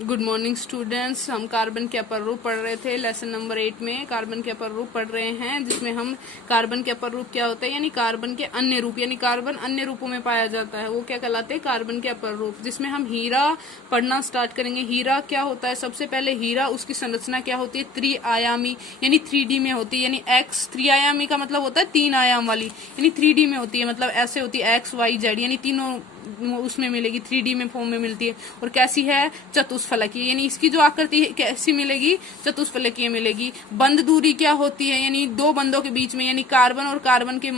Good morning students. हम carbon के अपर रूप पढ़ रहे थे। लेसन नंबर 8 में कार्बन के अपर रूप पढ़ रहे हैं, जिसमें हम कार्बन के अपर रूप क्या होता है यानी कार्बन के अन्य रूप, यानी कार्बन अन्य रूपों में पाया जाता है, वो क्या कहलाते हैं? कार्बन के अपर रूप। जिसमें हम हीरा पढ़ना स्टार्ट करेंगे। हीरा क्या होता है? सबसे पहले हीरा, उसकी संरचना क्या होती है? त्रिआयामी यानी 3D में होती है। यानी एक्स, त्रिआयामी का मतलब होता है 3 आयाम वाली, यानी 3D में होती है, मतलब ऐसे होती है एक्स वाई जेड, यानी तीनों उसमें मिलेगी, 3D में फॉर्म में मिलती है। और कैसी है? चतुष्फलकीय, यानी इसकी जो आकृति है कैसी मिलेगी? चतुष्फलकीय मिलेगी। बंद दूरी क्या होती है? यानी दो बंदों के बीच में, यानी कार्बन और कार्बन के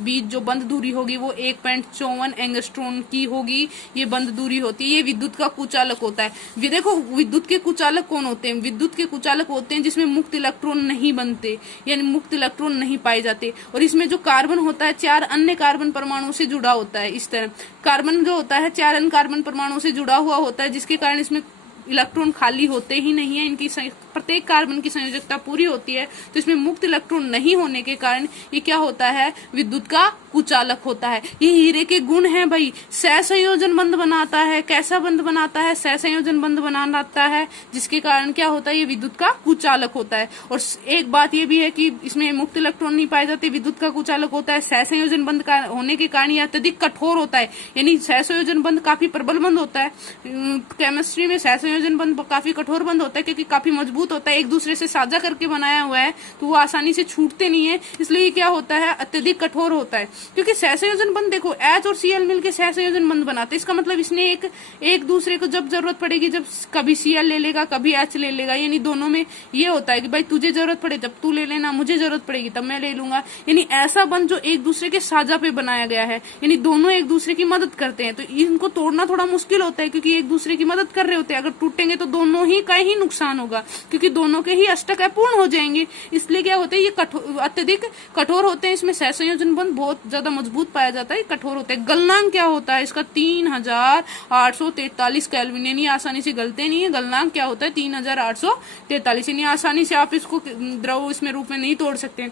बीच जो बंद दूरी होगी वो 1.54 एंगस्ट्रॉन की होगी। ये बंद दूरी होती है। ये विद्युत का कुचालक होता है। देखो, विद्युत के कुचालक कौन होते हैं? विद्युत के कुचालक होते हैं जिसमें मुक्त इलेक्ट्रॉन नहीं बनते, यानी मुक्त इलेक्ट्रॉन नहीं पाए जाते। और इसमें जो कार्बन होता है 4 अन्य कार्बन परमाणु से जुड़ा होता है। इस तरह कार्बन जो होता है 4 अन्य कार्बन परमाणु से जुड़ा हुआ होता है, जिसके कारण इसमें इलेक्ट्रॉन खाली होते ही नहीं है। इनकी प्रत्येक कार्बन की संयोजकता पूरी होती है, तो इसमें मुक्त इलेक्ट्रॉन नहीं होने के कारण ये क्या होता है? विद्युत का कुचालक होता है। ये हीरे के गुण हैं भाई। सहसंयोजन बंध बनाता है। कैसा बंध बनाता है? सहसंयोजन बंध बनाता है, जिसके कारण क्या होता है? ये विद्युत का कुचालक होता है। और एक बात ये भी है कि इसमें मुक्त इलेक्ट्रॉन नहीं पाए जाते, विद्युत का कुचालक होता है। सहसंयोजन बंध का होने के कारण ये अत्यधिक कठोर होता है, यानी सहसंयोजन बंध काफी प्रबल बंध होता है। केमिस्ट्री में सहसंयोजन बंध काफी कठोर बंध होता है, क्योंकि काफी मजबूत होता है, एक दूसरे से साझा करके बनाया हुआ है, तो वो आसानी से छूटते नहीं है। इसलिए ये क्या होता है? अत्यधिक कठोर होता है। क्योंकि सहसंयोजन बंध, देखो H और Cl मिलकर सहसंयोजन बंध बनाते हैं। इसका मतलब इसने एक दूसरे को जब जरूरत पड़ेगी, जब कभी Cl ले लेगा कभी H ले लेगा, यानी दोनों में ये होता है कि भाई तुझे जरूरत पड़े जब तू ले लेना, मुझे जरूरत पड़ेगी तब मैं ले लूंगा। यानी ऐसा बंध जो एक दूसरे के साझा पे बनाया गया है, यानी दोनों एक दूसरे की मदद करते हैं। तो इनको तोड़ना थोड़ा मुश्किल होता है, क्योंकि एक दूसरे की मदद कर रहे होते हैं। अगर टूटेंगे तो दोनों ही का ही नुकसान होगा, क्योंकि दोनों के ही अष्टक अपूर्ण हो जाएंगे। इसलिए क्या होता है? ये अत्यधिक कठोर होते हैं। इसमें सहसंयोजन बंध बहुत ज्यादा मजबूत पाया जाता है, कठोर होता है। गलनांक क्या होता है इसका? 3843 केल्विन, यानी आसानी से गलते नहीं है। गलनांक क्या होता है? 3843, यानी आसानी से आप इसको द्रव इसमें रूप में नहीं तोड़ सकते।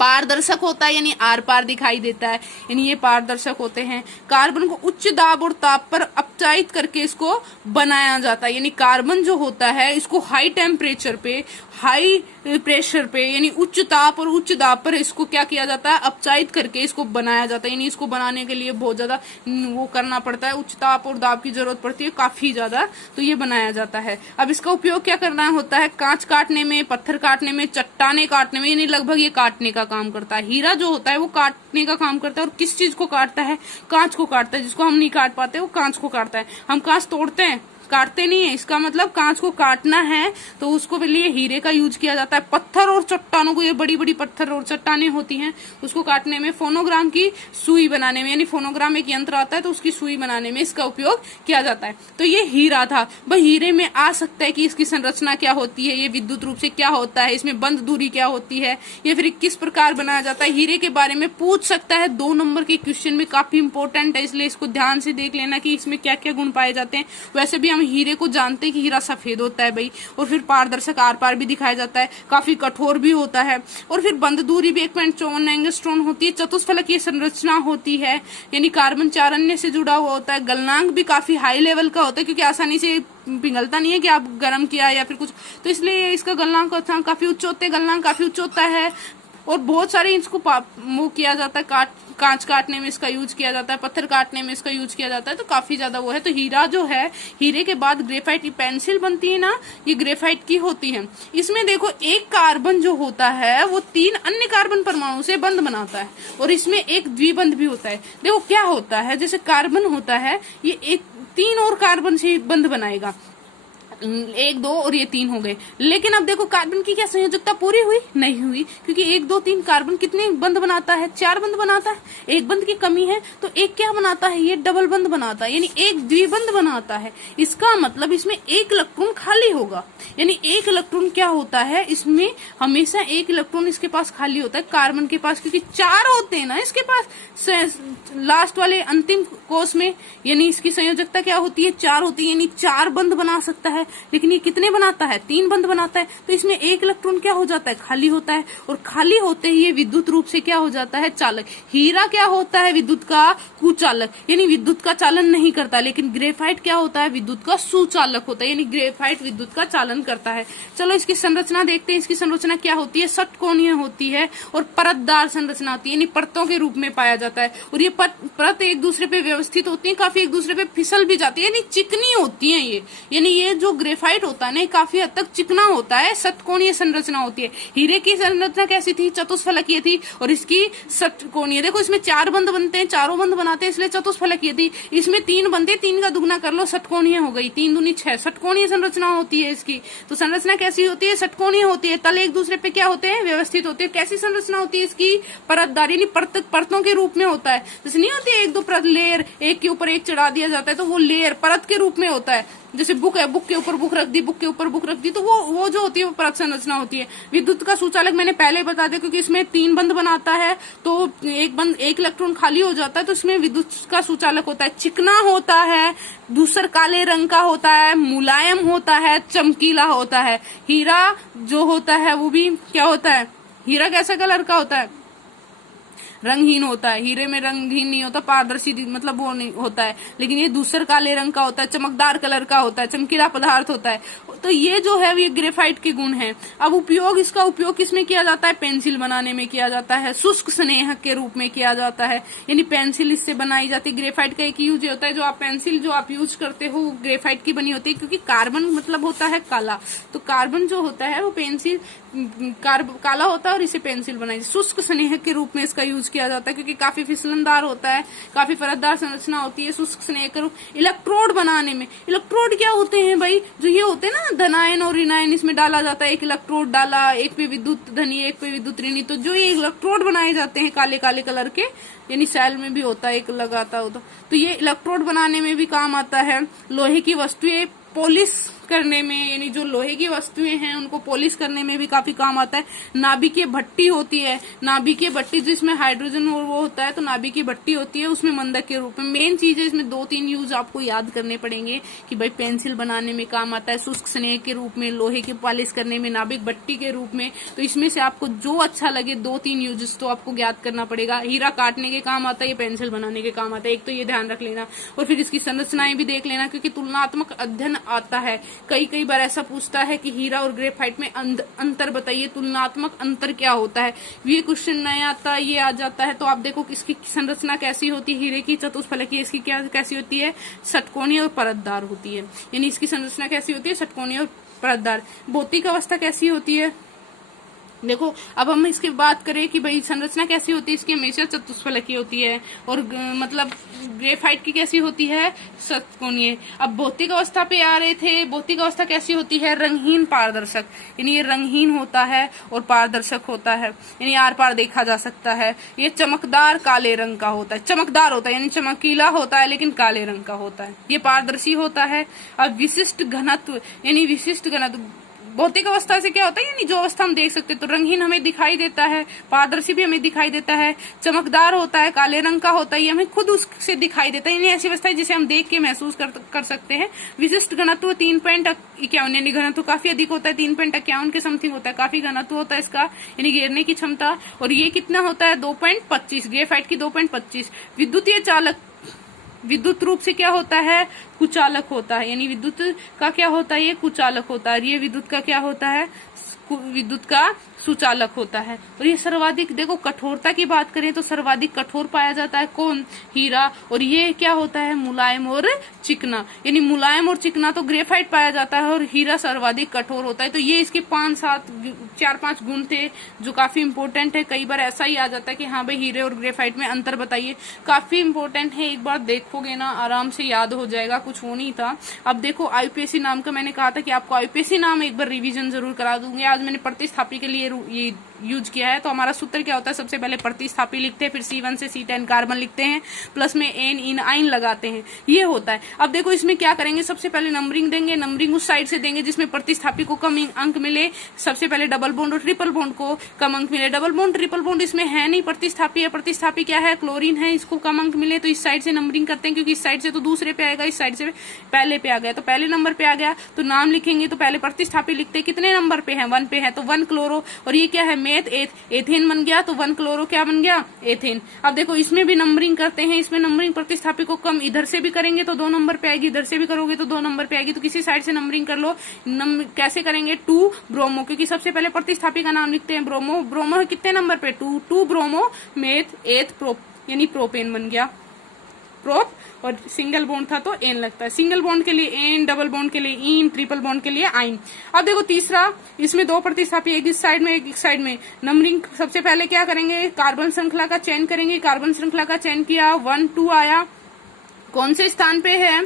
पारदर्शक होता है, यानी आर पार दिखाई देता है, यानी ये पारदर्शक होते हैं। कार्बन को उच्च दाब और ताप पर अपचायित करके इसको बनाया जाता है। यानी कार्बन जो होता है इसको हाई टेम्परेचर पे, हाई प्रेशर पे, यानी उच्च ताप और उच्च दाब पर इसको क्या किया जाता है? अपचायित करके इसको बनाया जाता है। यानी इसको बनाने के लिए बहुत ज्यादा वो करना पड़ता है, उच्च ताप और दाब की जरूरत पड़ती है काफी ज्यादा, तो ये बनाया जाता है। अब इसका उपयोग क्या करना होता है? कांच काटने में, पत्थर काटने में, चट्टाने काटने में, यानी लगभग ये काटने का काम करता है। हीरा जो होता है वो काटने का काम करता है। और किस चीज को काटता है? कांच को काटता है। जिसको हम नहीं काट पाते वो कांच को काटता है। हम कांच तोड़ते हैं, काटते नहीं है। इसका मतलब कांच को काटना है तो उसको के लिए हीरे का यूज किया जाता है। पत्थर और चट्टानों को, ये बड़ी बड़ी पत्थर और चट्टाने होती हैं, उसको काटने में, फोनोग्राम की सुई बनाने में, यानी फोनोग्राम एक यंत्र आता है तो उसकी सुई बनाने में इसका उपयोग किया जाता है। तो ये हीरा था भाई। हीरे में आ सकता है कि इसकी संरचना क्या होती है, ये विद्युत रूप से क्या होता है, इसमें बंद दूरी क्या होती है, या फिर किस प्रकार बनाया जाता है। हीरे के बारे में पूछ सकता है 2 नंबर के क्वेश्चन में, काफी इंपॉर्टेंट है, इसलिए इसको ध्यान से देख लेना कि इसमें क्या क्या गुण पाए जाते हैं। वैसे भी हम हीरे को जानते हैं कि हीरा सफेद होता है भाई। और फिर पारदर्शक, आर पार भी दिखाया जाता है, काफी कठोर भी होता है। और फिर बंद दूरी भी 1.54 एंगस्ट्रॉन होती है। चतुष्फलकीय संरचना होती है, यानी कार्बन 4 अन्य से जुड़ा हुआ होता है। गलनांक भी काफी हाई लेवल का होता है, क्योंकि आसानी से पिघलता नहीं है कि आप गर्म किया या फिर कुछ, तो इसलिए इसका गलनांक काफी उच्च होते हैं। गलनांक काफी उच्च होता है। और बहुत सारे इसको वो किया जाता है, कांच काटने में इसका यूज किया जाता है, पत्थर काटने में इसका यूज किया जाता है, तो काफी ज्यादा वो है। तो हीरा जो है, हीरे के बाद ग्रेफाइट की पेंसिल बनती है ना, ये ग्रेफाइट की होती है। इसमें देखो एक कार्बन जो होता है वो 3 अन्य कार्बन परमाणु से बंध बनाता है, और इसमें एक द्विबंध भी होता है। देखो क्या होता है, जैसे कार्बन होता है ये एक 3 और कार्बन से बंध बनाएगा, 1 2 और ये 3 हो गए। लेकिन अब देखो कार्बन की क्या संयोजकता पूरी हुई? नहीं हुई, क्योंकि 1 2 3 कार्बन कितने बंध बनाता है? 4 बंध बनाता है। एक बंध की कमी है तो एक क्या बनाता है? ये डबल बंध बनाता है, यानी एक द्विबंध बनाता है। इसका मतलब इसमें 1 इलेक्ट्रॉन खाली होगा, यानी 1 इलेक्ट्रॉन क्या होता है? इसमें हमेशा 1 इलेक्ट्रॉन इसके पास खाली होता है कार्बन के पास, क्योंकि 4 होते हैं ना इसके पास लास्ट वाले अंतिम कोष में, यानी इसकी संयोजकता क्या होती है? 4 होती है, यानी 4 बंध बना सकता है। है, लेकिन ये कितने बनाता है, 3 बंध बनाता है। तो इसमें एक इलेक्ट्रॉन क्या हो जाता है, खाली होता है, और खाली होते ही ये विद्युत रूप से क्या हो जाता है, चालक। हीरा क्या होता है, विद्युत का कुचालक, यानी विद्युत का चालन नहीं करता, लेकिन ग्रेफाइट क्या होता है, विद्युत का सुचालक होता है, यानी ग्रेफाइट विद्युत का चालन करता है। चलो इसकी संरचना देखते हैं। इसकी संरचना क्या होती है, षटकोणीय होती है और परतदार संरचना होती है, यानी परतों के रूप में पाया जाता है। और ये परत एक दूसरे पे व्यवस्थित होती है, काफी एक दूसरे पे फिसल भी जाती है, यानी चिकनी होती है ये। यानी ये जो ग्रेफाइट होता है ना, काफी हद तक चिकना होता है, षटकोणीय संरचना होती है। हीरे की संरचना कैसी थी, चतुष्फलकीय थी, और इसकी षटकोणीय। देखो इसमें 4 बंध बनते हैं, चारों बंध बनाते हैं, इसलिए चतुष्फलकीय थी। इसमें 3 बनते, 3 का दुगना कर लो, षटकोणीय हो गई, 3 दूनी 6, षटकोणीय संरचना होती है इसकी। तो संरचना कैसी होती है, षटकोणीय होती है। तल एक दूसरे पे क्या होते हैं, व्यवस्थित होते हैं। कैसी संरचना होती है इसकी, परतदार, यानी परतों के रूप में होता है। जैसे नहीं होती है 1-2 परत लेयर, एक के ऊपर एक चढ़ा दिया जाता है, तो वो लेयर परत के रूप में होता है। जैसे बुक है, बुक के ऊपर बुक रख दी, बुक के ऊपर बुक रख दी, तो वो जो होती है वो परत संरचना होती है। विद्युत का सुचालक मैंने पहले बता दिया, क्योंकि इसमें 3 बंध बनाता है, तो एक इलेक्ट्रॉन खाली हो जाता है, तो इसमें विद्युत का सुचालक होता है। चिकना होता है, धूसर काले रंग का होता है, मुलायम होता है, चमकीला होता है। हीरा जो होता है वो भी क्या होता है, हीरा कैसा कलर का होता है, रंगहीन होता है। हीरे में रंगहीन नहीं होता, पारदर्शी मतलब वो नहीं होता है, लेकिन ये धूसर काले रंग का होता है, चमकदार कलर का होता है, चमकीला पदार्थ होता है। तो ये जो है ये ग्रेफाइट के गुण हैं। अब इसका उपयोग किसमें किया जाता है, पेंसिल बनाने में किया जाता है, शुष्क स्नेहक के रूप में किया जाता है, यानी पेंसिल इससे बनाई जाती है। ग्रेफाइट का एक यूज होता है, जो आप पेंसिल जो आप यूज करते हो वो ग्रेफाइट की बनी होती है, क्योंकि कार्बन मतलब होता है काला, तो कार्बन जो होता है वो पेंसिल काला होता है और इसे पेंसिल बनाई। शुष्क स्नेहक के रूप में इसका यूज किया जाता है, क्योंकि काफी फिसलनदार होता है, काफी परतदार संरचना होती है। शुष्क स्नेहक के रूप। इलेक्ट्रोड बनाने में, इलेक्ट्रोड क्या होते हैं भाई, जो ये होते हैं ना धनायन और ऋणायन, इसमें डाला जाता है। एक इलेक्ट्रोड डाला, एक पे विद्युत धनी, एक पे विद्युत ऋणी, तो जो ये इलेक्ट्रोड बनाए जाते हैं काले काले कलर के, यानी सेल में भी होता है एक लगाता होता, तो ये इलेक्ट्रोड बनाने में भी काम आता है। लोहे की वस्तुएं पॉलिश करने में, यानी जो लोहे की वस्तुएं हैं उनको पॉलिश करने में भी काफी काम आता है। नाभिकीय भट्टी होती है, नाभिकीय भट्टी जिसमें हाइड्रोजन और वो होता है, तो नाभिकीय भट्टी होती है, उसमें मंदक के रूप में। मेन चीज है इसमें 2-3 यूज आपको याद करने पड़ेंगे कि भाई पेंसिल बनाने में काम आता है, शुष्क स्नेह के रूप में, लोहे की पॉलिश करने में, नाभिक भट्टी के रूप में। तो इसमें से आपको जो अच्छा लगे 2-3 यूजेस तो आपको ज्ञात करना पड़ेगा। हीरा काटने के काम आता है, ये पेंसिल बनाने के काम आता है, एक तो ये ध्यान रख लेना। और फिर इसकी संरचनाएं भी देख लेना, क्योंकि तुलनात्मक अध्ययन आता है। कई बार ऐसा पूछता है कि हीरा और ग्रेफाइट में अंतर बताइए, तुलनात्मक अंतर क्या होता है। ये क्वेश्चन नया आता है, ये आ जाता है। तो आप देखो इसकी संरचना कैसी होती है, हीरे की चतुष्फलकीय, इसकी क्या कैसी होती है, षटकोणीय और परतदार होती है। यानी इसकी संरचना कैसी होती है, षटकोणीय और परतदार। भौतिक अवस्था कैसी होती है, देखो अब हम इसकी बात करें कि भाई संरचना कैसी होती है, इसकी हमेशा चतुष्फलकीय होती है, और मतलब ग्रेफाइट की कैसी होती है, षटकोणीय। अब भौतिक अवस्था पे आ रहे थे, भौतिक अवस्था कैसी होती है, रंगहीन पारदर्शक, यानी ये रंगहीन होता है और पारदर्शक होता है, यानी आर पार देखा जा सकता है। ये चमकदार काले रंग का होता है, चमकदार होता है यानी चमकीला होता है लेकिन काले रंग का होता है। ये पारदर्शी होता है। अब विशिष्ट घनत्व, यानी विशिष्ट घनत्व भौतिक अवस्था से क्या होता है, यानी जो अवस्था हम देख सकते हैं, तो रंगहीन हमें दिखाई देता है, पारदर्शी भी हमें दिखाई देता है, चमकदार होता है, काले रंग का होता है, ये हमें खुद उससे दिखाई देता है। यानी ऐसी अवस्था है जिसे हम देख के महसूस कर सकते हैं। विशिष्ट घनत्व 3.51, यानी घनत्व काफी अधिक होता है, 3.51 के समथिंग होता है, काफी घनत्व होता है इसका, यानी घेरने की क्षमता। और ये कितना होता है, 2.25, ग्रेफाइट की 2.25। विद्युतीय चालक, विद्युत रूप से क्या होता है, कुचालक होता है, यानी विद्युत का क्या होता है, ये कुचालक होता है। ये विद्युत का क्या होता है, विद्युत का सुचालक होता है। और ये सर्वाधिक, देखो कठोरता की बात करें तो सर्वाधिक कठोर पाया जाता है कौन, हीरा। और ये क्या होता है, मुलायम और चिकना, यानी मुलायम और चिकना तो ग्रेफाइट पाया जाता है, और हीरा सर्वाधिक कठोर होता है। तो ये इसके 4-5 गुण थे जो काफी इंपॉर्टेंट है। कई बार ऐसा ही आ जाता है कि हाँ भाई हीरे और ग्रेफाइट में अंतर बताइए, काफी इंपॉर्टेंट है। एक बार देखोगे ना आराम से याद हो जाएगा, कुछ वो नहीं था। अब देखो आईपीएससी नाम का मैंने कहा था कि आपको आईपीएससी नाम एक बार रिवीजन जरूर करा दूंगी। आज मैंने प्रतिस्थापी के लिए ये यूज किया है। तो हमारा सूत्र क्या होता है, सबसे पहले प्रतिस्थापी लिखते हैं, फिर C1 से C10 कार्बन लिखते हैं, प्लस में एन इन आइन लगाते हैं, ये होता है। अब देखो इसमें क्या करेंगे, सबसे पहले नंबरिंग देंगे, नंबरिंग उस साइड से देंगे जिसमें प्रतिस्थापी को कम अंक मिले। सबसे पहले डबल बॉन्ड और ट्रिपल बॉन्ड को कम अंक मिले। डबल बॉन्ड ट्रिपल बॉन्ड इसमें है नहीं, प्रतिस्थापी है। प्रतिस्थापी क्या है, क्लोरीन है, इसको कम अंक मिले तो इस साइड से नंबरिंग करते हैं, क्योंकि इस साइड से तो दूसरे पे आएगा, इस साइड से पहले पे आ गया, तो पहले नंबर पे आ गया तो नाम लिखेंगे। तो पहले प्रतिस्थापी लिखते हैं, कितने नंबर पे है, 1 पे है, तो 1 क्लोरो। और ये क्या है, मेथ एथेन बन गया, तो 1 क्लोरो क्या बन गया, एथेन। अब देखो इसमें भी नंबरिंग करते हैं, इसमें नंबरिंग प्रतिस्थापी को कम इधर से भी करेंगे तो 2 नंबर पे आएगी, इधर से भी करोगे तो 2 नंबर पे आएगी, तो किसी साइड से नंबरिंग कर लो। कैसे करेंगे, 2 ब्रोमो, क्योंकि सबसे पहले प्रतिस्थापी का नाम लिखते हैं ब्रोमो। ब्रोमो कितने नंबर पे, 2 ब्रोमो मेथ एथ प्रोप, यानी प्रोपेन बन गया, प्रोप। और सिंगल बॉन्ड था तो एन लगता है, सिंगल बॉन्ड के लिए एन, डबल बॉन्ड के लिए इन, ट्रिपल बॉन्ड के लिए आइन। अब देखो तीसरा, इसमें 2 प्रतिस्थापी, एक इस साइड में एक इस साइड में। नंबरिंग सबसे पहले क्या करेंगे, कार्बन श्रृंखला का चयन करेंगे। कार्बन श्रृंखला का चयन किया, 1 2 आया, कौन से स्थान पे है,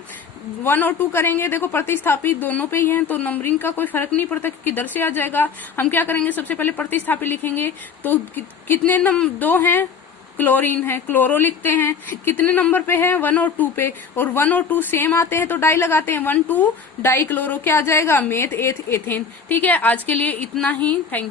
1 और 2 करेंगे। देखो प्रतिस्थापी दोनों पे ही हैं तो नंबरिंग का कोई फर्क नहीं पड़ता कि किधर से आ जाएगा। हम क्या करेंगे, सबसे पहले प्रतिस्थापी लिखेंगे, तो कितने 2 हैं, क्लोरीन है, क्लोरो लिखते हैं, कितने नंबर पे है, 1 और 2 पे, और 1 और 2 सेम आते हैं तो डाई लगाते हैं, 1 2 डाई क्लोरो, क्या आ जाएगा, मेथ एथ एथेन। ठीक है, आज के लिए इतना ही, थैंक यू।